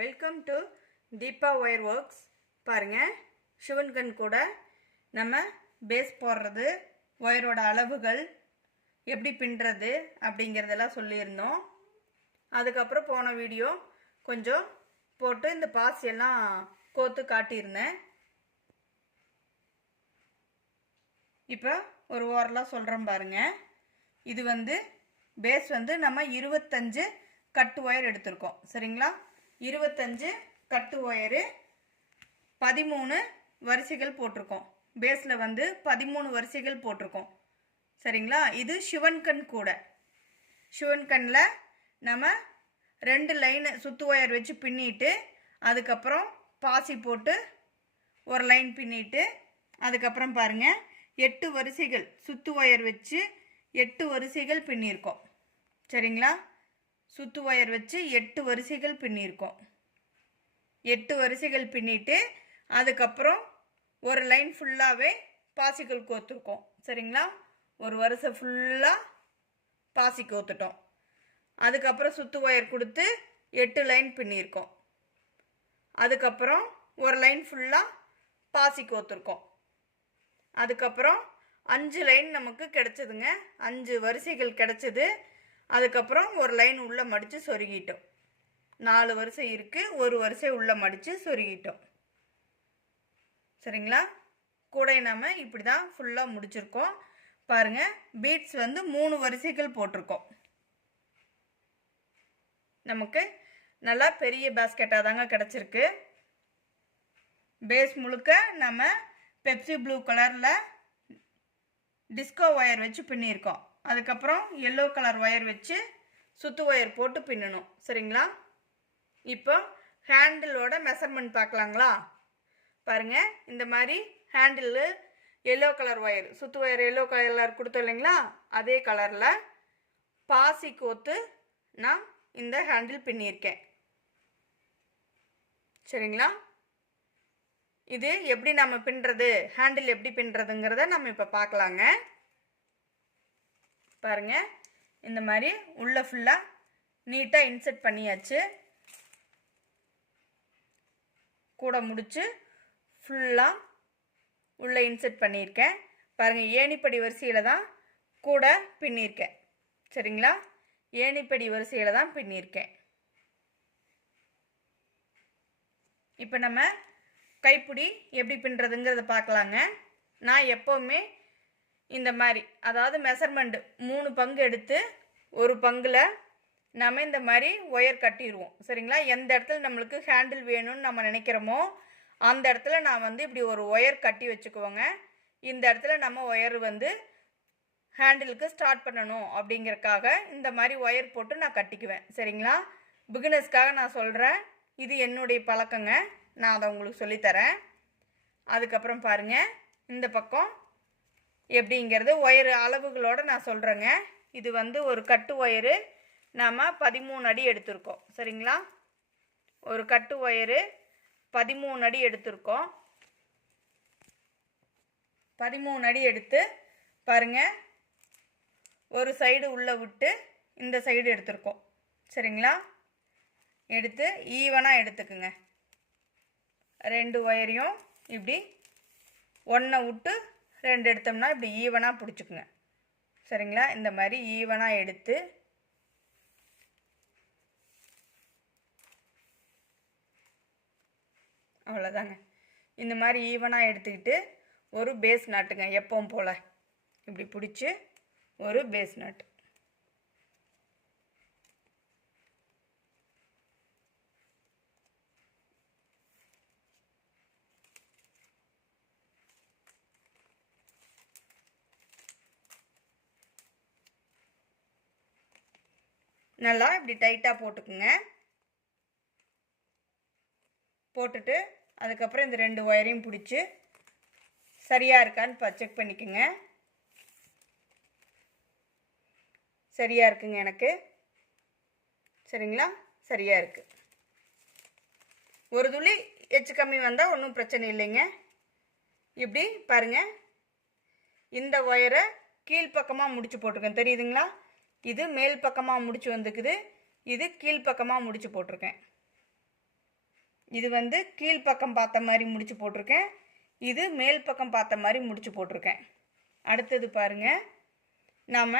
Welcome to Deepa wire works. பாருங்கள், சிவன்கன் கூட நம்ம பேஸ் போடுறது, ஒயரோட அளவுகள் எப்படி பின்னுறது அப்படிங்கிறதெல்லாம் சொல்லியிருந்தோம். அதுக்கப்புறம் போன வீடியோ கொஞ்சம் போட்டு இந்த பாசியெல்லாம் கோத்து காட்டியிருந்தேன். இப்போ ஒரு ஓரெல்லாம் சொல்கிறோம் பாருங்கள். இது பேஸ் நம்ம 25 கட்டு ஒயர் எடுத்திருக்கோம். சரிங்களா? 25 கட்டு ஒயரு 13 வரிசைகள் போட்டிருக்கோம். பேஸில் 13 வரிசைகள் போட்டிருக்கோம். சரிங்களா? இது சிவன்கன் கூட. சிவன்கனில் நம்ம 2 லைன் சுத்து ஒயர் வச்சு பின்னிட்டு, அதுக்கப்புறம் பாசி போட்டு ஒரு லைன் பின்னிட்டு, அதுக்கப்புறம் பாருங்கள் 8 வரிசைகள் சுத்து ஒயர் வச்சு 8 வரிசைகள் பின்னியிருக்கோம். சரிங்களா? சுத்து ஒயர் வச்சு 8 வரிசைகள் பின்னியிருக்கோம். 8 வரிசைகள் பின்னிட்டு, அதுக்கப்புறம் ஒரு லைன் ஃபுல்லாகவே பாசிகள் கோத்துருக்கோம். சரிங்களா? ஒரு வரிசை ஃபுல்லாக பாசி கோத்துட்டோம். அதுக்கப்புறம் சுத்து ஒயர் கொடுத்து 8 லைன் பின்னியிருக்கோம். அதுக்கப்புறம் ஒரு லைன் ஃபுல்லாக பாசி கோத்துருக்கோம். அதுக்கப்புறம் 5 லைன் நமக்கு கிடச்சிதுங்க. 5 வரிசைகள் கிடச்சிது. அதுக்கப்புறம் ஒரு லைன் உள்ளே மடித்து சொருகிட்டோம். 4 வரிசை இருக்குது, ஒரு வரிசை உள்ளே மடித்து சொருகிட்டோம். சரிங்களா? கூடை நம்ம இப்படி தான் ஃபுல்லாக முடிச்சிருக்கோம். பாருங்கள், பீட்ஸ் 3 வரிசைகள் போட்டிருக்கோம். நமக்கு நல்லா பெரிய பேஸ்கெட்டாக தாங்க கிடச்சிருக்கு. பேஸ் முழுக்க நம்ம பெப்சி ப்ளூ கலரில் டிஸ்கோ ஒயர் வச்சு பின்னியிருக்கோம். அதுக்கப்புறம் எல்லோ கலர் ஒயர் வச்சு சுத்து ஒயர் போட்டு பின்னணும். சரிங்களா? இப்போ ஹேண்டிலோட மெஷர்மெண்ட் பார்க்கலாங்களா? பாருங்கள், இந்த மாதிரி ஹேண்டில் எல்லோ கலர் ஒயர், சுத்து ஒயர் எல்லோ கலர் கொடுத்தோம் இல்லைங்களா? அதே கலரில் பாசி கோத்து நான் இந்த ஹேண்டில் பின்னியிருக்கேன். சரிங்களா? இது எப்படி நம்ம பின்னுறது, ஹேண்டில் எப்படி பின்னுறதுங்கிறத நம்ம இப்போ பார்க்கலாங்க. பாருங்கள், இந்த மாதிரி உள்ளே ஃபுல்லாக நீட்டாக இன்செர்ட் பண்ணியாச்சு. கூட முடிச்சு ஃபுல்லாக உள்ளே இன்செர்ட் பண்ணியிருக்கேன். பாருங்கள், ஏணிப்படி வரிசையில் தான் கூட பின்னியிருக்கேன். சரிங்களா? ஏணிப்படி வரிசையில் தான் பின்னியிருக்கேன். இப்போ நம்ம கைப்பிடி எப்படி பின்னுறதுங்கிறத பார்க்கலாங்க. நான் எப்போவுமே இந்த மாதிரி, அதாவது மெஷர்மெண்ட் 3 பங்கு எடுத்து ஒரு பங்கில் நம்ம இந்த மாதிரி ஒயர் கட்டிடுவோம். சரிங்களா? எந்த இடத்துல நம்மளுக்கு ஹேண்டில் வேணும்னு நம்ம நினைக்கிறோமோ அந்த இடத்துல நான் இப்படி ஒரு ஒயர் கட்டி வச்சுக்குவோங்க. இந்த இடத்துல நம்ம ஒயர் ஹேண்டிலுக்கு ஸ்டார்ட் பண்ணணும் அப்படிங்கிறக்காக இந்த மாதிரி ஒயர் போட்டு நான் கட்டிக்குவேன். சரிங்களா? பிகினர்ஸ்க்காக நான் சொல்கிறேன். இது என்னுடைய பழக்கங்க. நான் அதை உங்களுக்கு சொல்லித்தரேன். அதுக்கப்புறம் பாருங்கள், இந்த பக்கம் எப்படிங்கிறது ஒயர் அளவுகளோடு நான் சொல்கிறேங்க. இது ஒரு கட்டு ஒயரு நாம் 13 அடி எடுத்திருக்கோம். சரிங்களா? ஒரு கட்டு ஒயரு 13 அடி எடுத்திருக்கோம். 13 அடி எடுத்து பாருங்கள், ஒரு சைடு உள்ளே விட்டு இந்த சைடு எடுத்திருக்கோம். சரிங்களா? எடுத்து ஈவனாக எடுத்துக்குங்க. 2 ஒயரையும் இப்படி ஒன்றை விட்டு 2 எடுத்தோம்னா இப்படி ஈவனாக பிடிச்சிக்குங்க. சரிங்களா? இந்த மாதிரி ஈவனாக எடுத்து அவ்வளோதாங்க. இந்த மாதிரி ஈவனாக எடுத்துக்கிட்டு ஒரு பேஸ் நாட்டுங்க. எப்பவும் போல் இப்படி பிடிச்சி ஒரு பேஸ் நாட்டு. நல்லா இப்படி டைட்டாக போட்டுக்குங்க. போட்டுட்டு அதுக்கப்புறம் இந்த 2 ஒயரையும் பிடிச்சி சரியாக இருக்கான்னு செக் பண்ணிக்கோங்க. சரியாக இருக்குங்க எனக்கு. சரிங்களா? சரியாக இருக்குது. ஒரு துளி எச்சு கம்மி வந்தால் ஒன்றும் பிரச்சனை இல்லைங்க. இப்படி பாருங்கள், இந்த ஒயரை கீழ்ப்பக்கமாக முடிச்சு போட்டிருக்கேன். தெரியுதுங்களா? இது மேல் பக்கமாக முடிச்சு வந்துக்குது. இது கீழ்ப்பக்கமாக முடிச்சு போட்டிருக்கேன். இது வந்து கீழ்ப்பக்கம் பார்த்த மாதிரி முடிச்சு போட்டிருக்கேன், இது மேல் பக்கம் பார்த்த மாதிரி முடிச்சு போட்டிருக்கேன். அடுத்தது பாருங்க, நாம்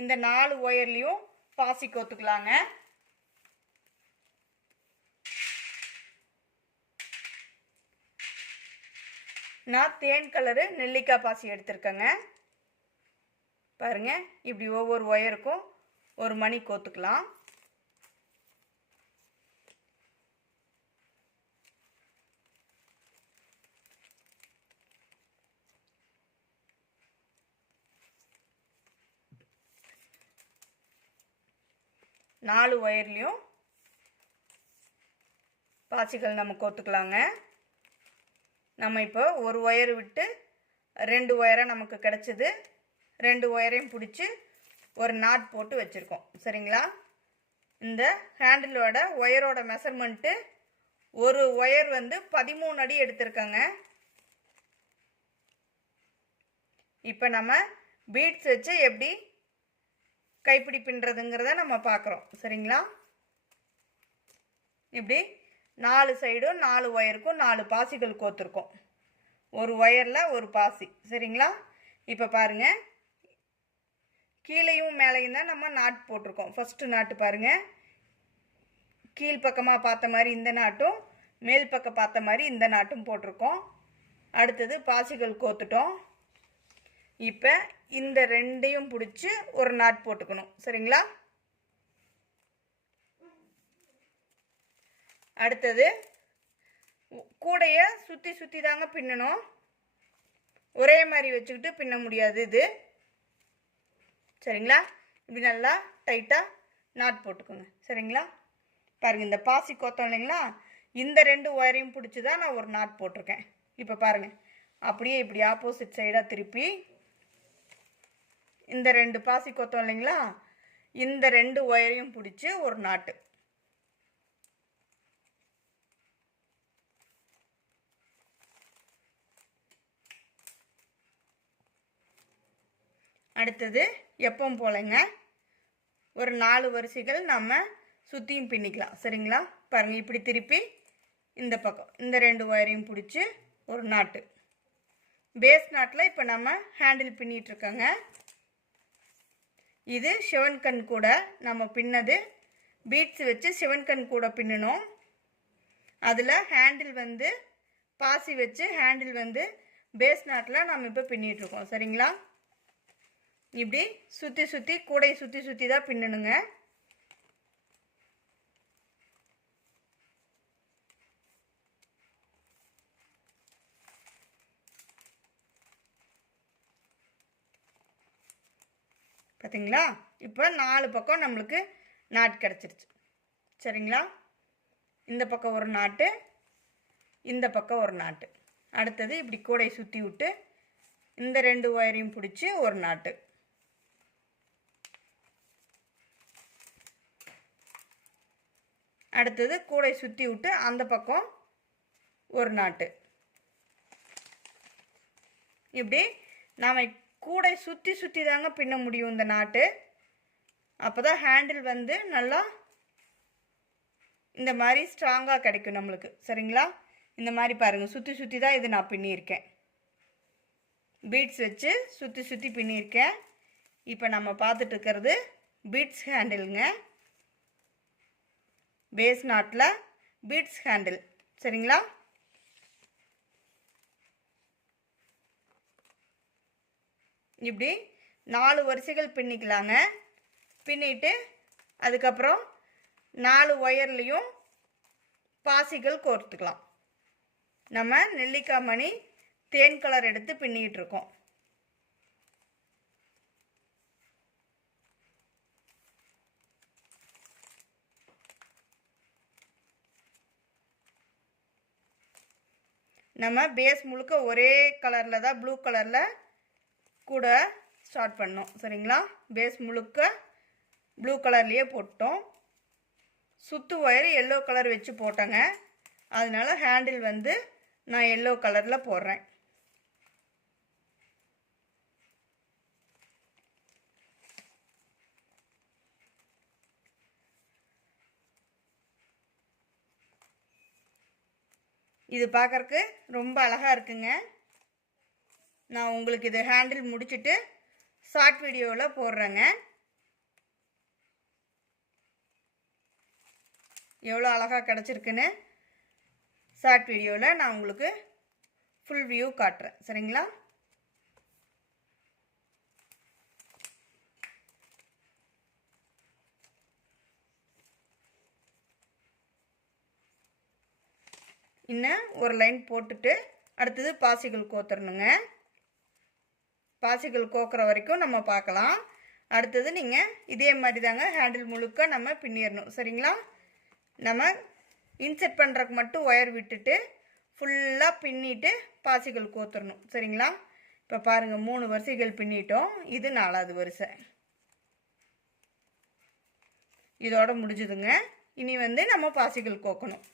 இந்த 4 ஒயர்லேயும் பாசி கோத்துக்கலாங்க. நான் தேன் கலரு நெல்லிக்காய் பாசி எடுத்திருக்கேங்க. பாருங்க, இப்படி ஒவ்வொரு ஒயருக்கும் ஒரு மணி கோத்துக்கலாம். நாலு ஒயர்லேயும் பாசிகள் நம்ம கோத்துக்கலாங்க. நம்ம இப்போ ஒரு ஒயர் விட்டு 2 ஒயராக நமக்கு கிடச்சிது. 2 ஒயரையும் பிடிச்சி ஒரு நாட் போட்டு வச்சுருக்கோம். சரிங்களா? இந்த ஹேண்டிலோட ஒயரோட மெஷர்மெண்ட்டு ஒரு ஒயர் வந்து 13 அடி எடுத்திருக்கேங்க. இப்போ நம்ம பீட்ஸ் வச்சு எப்படி கைப்பிடி பின்னுறதுங்கிறத நம்ம பார்க்குறோம். சரிங்களா? இப்படி 4 சைடும் 4 ஒயருக்கும் 4 பாசிகள் கோத்துருக்கோம். ஒரு ஒயரில் ஒரு பாசி. சரிங்களா? இப்போ பாருங்கள், கீழையும் மேலேயும் தான் நம்ம நாட் போட்டிருக்கோம். ஃபஸ்ட்டு நாட்டு பாருங்கள், கீழ்ப்பக்கமாக பார்த்த மாதிரி இந்த நாட்டும் மேல் பக்கம் பார்த்த மாதிரி இந்த நாட்டும் போட்டிருக்கோம். அடுத்தது பாசிகள் கோத்துட்டோம். இப்போ இந்த 2ஐயும் பிடிச்சி ஒரு நாட் போட்டுக்கணும். சரிங்களா? அடுத்தது கூடைய சுற்றி சுற்றி தாங்க பின்னணும், ஒரே மாதிரி வச்சுக்கிட்டு பின்ன முடியாது இது. சரிங்களா? இப்படி நல்லா டைட்டாக நாட் போட்டுக்கோங்க. சரிங்களா? பாருங்கள், இந்த பாசி கோத்தம் இல்லைங்களா, இந்த 2 ஒயரையும் பிடிச்சி தான் நான் ஒரு நாட் போட்டிருக்கேன். இப்போ பாருங்கள், அப்படியே இப்படி ஆப்போசிட் சைடாக திருப்பி இந்த 2 பாசி கோத்தம் இல்லைங்களா, இந்த 2 ஒயரையும் பிடிச்சி ஒரு நாட்டு. அடுத்தது எப்பவும் போலங்க ஒரு 4 வரிசைகள் நம்ம சுற்றியும் பின்னிக்கலாம். சரிங்களா? பாருங்கள், இப்படி திருப்பி இந்த பக்கம் இந்த 2 ஒயரையும் பிடிச்சி ஒரு நாட்டு. பேஸ் நாட்டில் இப்போ நம்ம ஹேண்டில் பின்னிட்டுருக்கோங்க. இது சிவன் கண் கூட நம்ம பின்னது, பீட்ஸ் வச்சு சிவன் கண் கூட பின்னணும். அதில் ஹேண்டில் வந்து பாசி வச்சு ஹேண்டில் வந்து பேஸ் நாட்டில் நம்ம இப்போ பின்னிட்டுருக்கோம். சரிங்களா? இப்படி சுற்றி சுற்றி கூடை சுற்றி சுற்றி தான் பின்னணுங்க. பார்த்தீங்களா? இப்போ 4 பக்கம் நம்மளுக்கு நாட் கிடச்சிருச்சு. சரிங்களா? இந்த பக்கம் ஒரு நாட்டு, இந்த பக்கம் ஒரு நாட்டு. அடுத்தது இப்படி கூடை சுற்றி விட்டு இந்த 2 ஒயரையும் பிடிச்சி ஒரு நாட்டு. அடுத்தது கூடை சுற்றி விட்டு அந்த பக்கம் ஒரு நாட்டு. இப்படி நாம் கூடை சுற்றி சுற்றி தாங்க பின்ன முடியும் இந்த நாட்டு. அப்போ தான் ஹேண்டில் வந்து நல்லா இந்த மாதிரி ஸ்ட்ராங்காக கிடைக்கும் நம்மளுக்கு. சரிங்களா? இந்த மாதிரி பாருங்கள், சுற்றி சுற்றி தான் இது நான் பின்னியிருக்கேன். பீட்ஸ் வச்சு சுற்றி சுற்றி பின்னியிருக்கேன். இப்போ நம்ம பார்த்துட்டு இருக்கிறது பீட்ஸ் ஹேண்டிலுங்க. பேஸ் நாட்டில் பீட்ஸ் ஹேண்டில். சரிங்களா? இப்படி 4 வரிசைகள் பின்னிக்கலாங்க. பின்னிட்டு அதுக்கப்புறம் 4 ஒயர்லேயும் பாசிகள் கோர்த்துக்கலாம். நம்ம நெல்லிக்காய் மணி தேன் கலர் எடுத்து பின்னிக்கிட்டு இருக்கோம். நம்ம பேஸ் முழுக்க ஒரே கலரில் தான், ப்ளூ கலரில் கூட ஸ்டார்ட் பண்ணோம். சரிங்களா? பேஸ் முழுக்க ப்ளூ கலர்லேயே போட்டோம். சுத்து ஒயர் எல்லோ கலர் வச்சு போட்டோங்க. அதனால ஹேண்டில் வந்து நான் எல்லோ கலரில் போடுறேன். இது பார்க்கறக்கு ரொம்ப அழகாக இருக்குங்க. நான் உங்களுக்கு இது ஹேண்டில் முடிச்சுட்டு ஷார்ட் வீடியோவில் போடுறேங்க. எவ்வளோ அழகாக கிடச்சிருக்குன்னு ஷார்ட் வீடியோவில் நான் உங்களுக்கு ஃபுல் வியூ காட்டுறேன். சரிங்களா? இன்னும் ஒரு லைன் போட்டுட்டு அடுத்தது பாசிகள் கோத்துறணுங்க. பாசிகள் கோக்குற வரைக்கும் நம்ம பார்க்கலாம். அடுத்தது நீங்கள் இதே மாதிரி தாங்க ஹேண்டில் முழுக்க நம்ம பின்னிடணும். சரிங்களா? நம்ம இன்செர்ட் பண்ணுறதுக்கு மட்டும் ஒயர் விட்டுட்டு ஃபுல்லாக பின்னிட்டு பாசிகள் கோத்துறணும். சரிங்களா? இப்போ பாருங்கள் 3 வரிசைகள் பின்னிட்டோம். இது 4வது வரிசை. இதோட முடிஞ்சுதுங்க. இனி வந்து நம்ம பாசிகள் கோக்கணும்.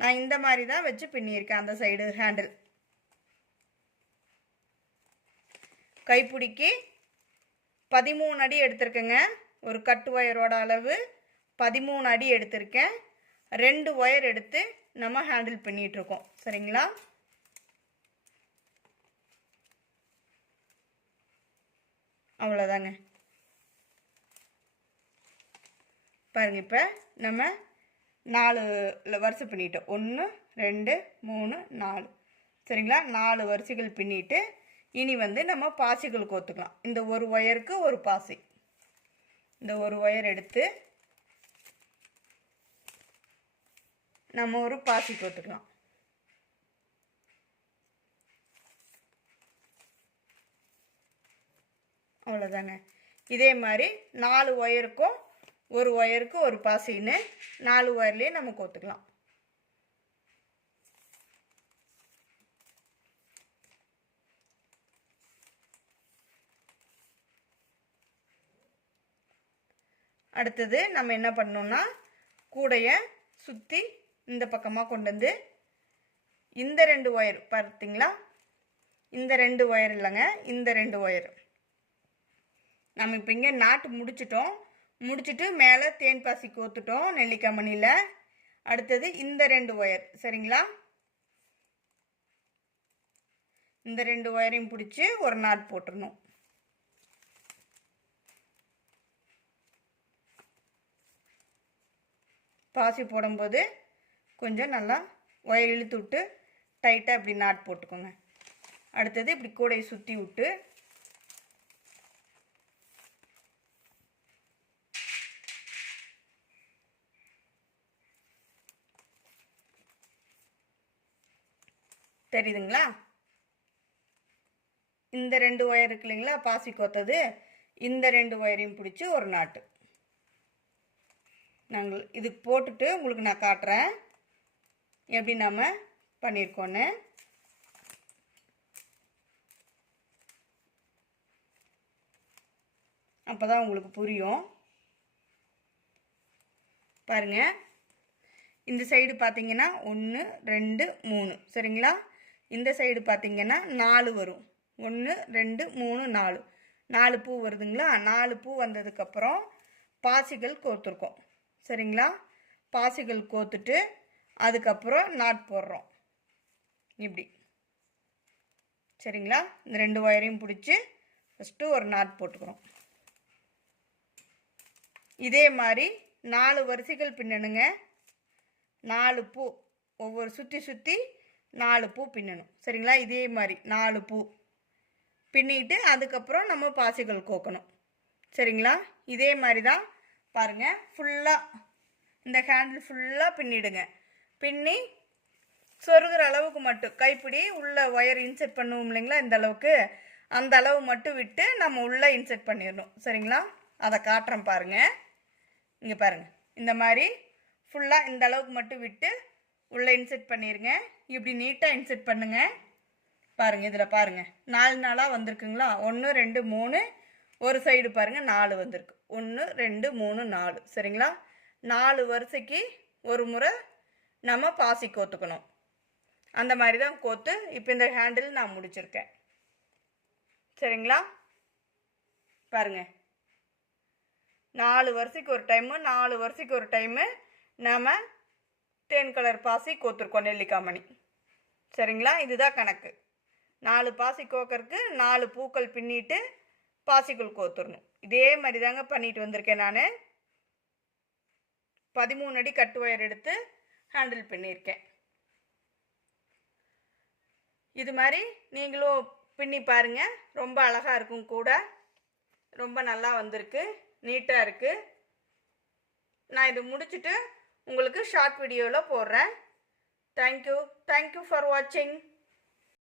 நான் இந்த மாதிரி தான் வச்சு பின்னியிருக்கேன். அந்த சைடு ஹேண்டில் கைப்பிடிக்கு 13 அடி எடுத்திருக்கேங்க. ஒரு கட்டு ஒயரோட அளவு 13 அடி எடுத்திருக்கேன். 2 ஒயர் எடுத்து நம்ம ஹேண்டில் பண்ணிகிட்ருக்கோம். சரிங்களா? அவ்வளோதாங்க. பாருங்க, இப்போ நம்ம 4 வரிசை பின்னிட்டோம். 1 2 3 4. சரிங்களா? 4 வரிசைகள் பின்னிட்டு இனி வந்து நம்ம பாசிகள் கோத்துக்கலாம். இந்த ஒரு ஒயருக்கு ஒரு பாசி. இந்த ஒரு ஒயர் எடுத்து நம்ம ஒரு பாசி கோத்துக்கலாம். அவ்வளோதாங்க. இதே மாதிரி 4 ஒயருக்கும் ஒரு ஒயருக்கு ஒரு பாசின்னு 4 ஒயர்லேயே நம்ம கோத்துக்கலாம். அடுத்தது நம்ம என்ன பண்ணணும்னா கூடைய சுற்றி இந்த பக்கமாக கொண்டு வந்து இந்த 2 ஒயர் பார்த்தீங்களா? இந்த 2 ஒயர் இல்லைங்க, இந்த 2 ஒயர் நம்ம இப்போ இங்கே நாட்டு முடிச்சுட்டு மேலே தேன் பாசி கோத்துட்டோம் நெல்லிக்காய் மணியில். அடுத்தது இந்த 2 ஒயர். சரிங்களா? இந்த 2 ஒயரையும் பிடிச்சி ஒரு நாட் போட்டுடணும். பாசி போடும்போது கொஞ்சம் நல்லா ஒயர் இழுத்து விட்டு டைட்டாக இப்படி நாட் போட்டுக்கோங்க. அடுத்தது இப்படி கூடையை சுற்றி விட்டு தெரியுதுங்களா? இந்த 2 ஒயர் இருக்கு இல்லைங்களா பாசி கோத்தது, இந்த 2 ஒயரையும் பிடிச்சி ஒரு நாட்டு நாங்கள் இதுக்கு போட்டுட்டு உங்களுக்கு நான் காட்டுறேன் எப்படி நம்ம பண்ணியிருக்கோன்னு. அப்போ தான் உங்களுக்கு புரியும். பாருங்க, இந்த சைடு பார்த்தீங்கன்னா 1 2 3. சரிங்களா? இந்த சைடு பார்த்தீங்கன்னா 4 வரும். 1 2 3 4. 4 பூ வருதுங்களா? 4 பூ வந்ததுக்கப்புறம் பாசிகள் கோத்துருக்கோம். சரிங்களா? பாசிகள் கோத்துட்டு அதுக்கப்புறம் நாட் போடுறோம் இப்படி. சரிங்களா? இந்த 2 ஒயரையும் பிடிச்சி ஃபஸ்ட்டு ஒரு நாட் போட்டுக்கிறோம். இதே மாதிரி 4 வரிசைகள் பின்னணுங்க. 4 பூ ஒவ்வொரு சுற்றி 4 பூ பின்னணும். சரிங்களா? இதே மாதிரி 4 பூ பின்னிட்டு அதுக்கப்புறம் நம்ம பாசிகள் கோக்கணும். சரிங்களா? இதே மாதிரி தான் பாருங்கள். ஃபுல்லாக இந்த ஹேண்டில் ஃபுல்லாக பின்னிடுங்க. பின்னி சொருகிற அளவுக்கு மட்டும் கைப்பிடி உள்ள ஒயர் இன்செர்ட் பண்ணுவோம் இல்லைங்களா? இந்த அளவுக்கு, அந்த அளவு மட்டும் விட்டு நம்ம உள்ளே இன்செர்ட் பண்ணிடணும். சரிங்களா? அதை காட்டுறேன் பாருங்கள். இங்கே பாருங்கள், இந்த மாதிரி ஃபுல்லாக இந்த அளவுக்கு மட்டும் விட்டு உள்ளே இன்செர்ட் பண்ணிடுங்க. இப்படி நீட்டாக இன்செர்ட் பண்ணுங்க. பாருங்கள், இதில் பாருங்கள் 4 நாளாக வந்திருக்குங்களா? 1 2 3. ஒரு சைடு பாருங்கள் 4 வந்திருக்கு. 1 2 3 4. சரிங்களா? 4 வரிசைக்கு ஒரு முறை நம்ம பாசி கோத்துக்கணும். அந்த மாதிரி தான் கோத்து இப்போ இந்த ஹேண்டில் நான் முடிச்சிருக்கேன். சரிங்களா? பாருங்கள், 4 வரிசைக்கு ஒரு டைமு, 4 வரிசைக்கு ஒரு டைமு நம்ம தேன் கலர் பாசி கோத்துருக்கோம் நெல்லிக்காய் மணி. சரிங்களா? இதுதான் கணக்கு. 4 பாசி கோக்கருக்கு 4 பூக்கள் பின்னிட்டு பாசிக்குள் கோத்துடணும். இதே மாதிரி தாங்க பண்ணிட்டு வந்திருக்கேன் நான். 13 அடி கட்டு ஒயர் எடுத்து ஹேண்டில் பண்ணியிருக்கேன். இது மாதிரி நீங்களும் பின்னி பாருங்கள். ரொம்ப அழகாக இருக்கும் கூட. ரொம்ப நல்லா வந்திருக்கு, நீட்டாக இருக்குது. நான் இது முடிச்சுட்டு உங்களுக்கு ஷார்ட் வீடியோவில் போடுறேன். தேங்க்யூ ஃபார் வாட்சிங்.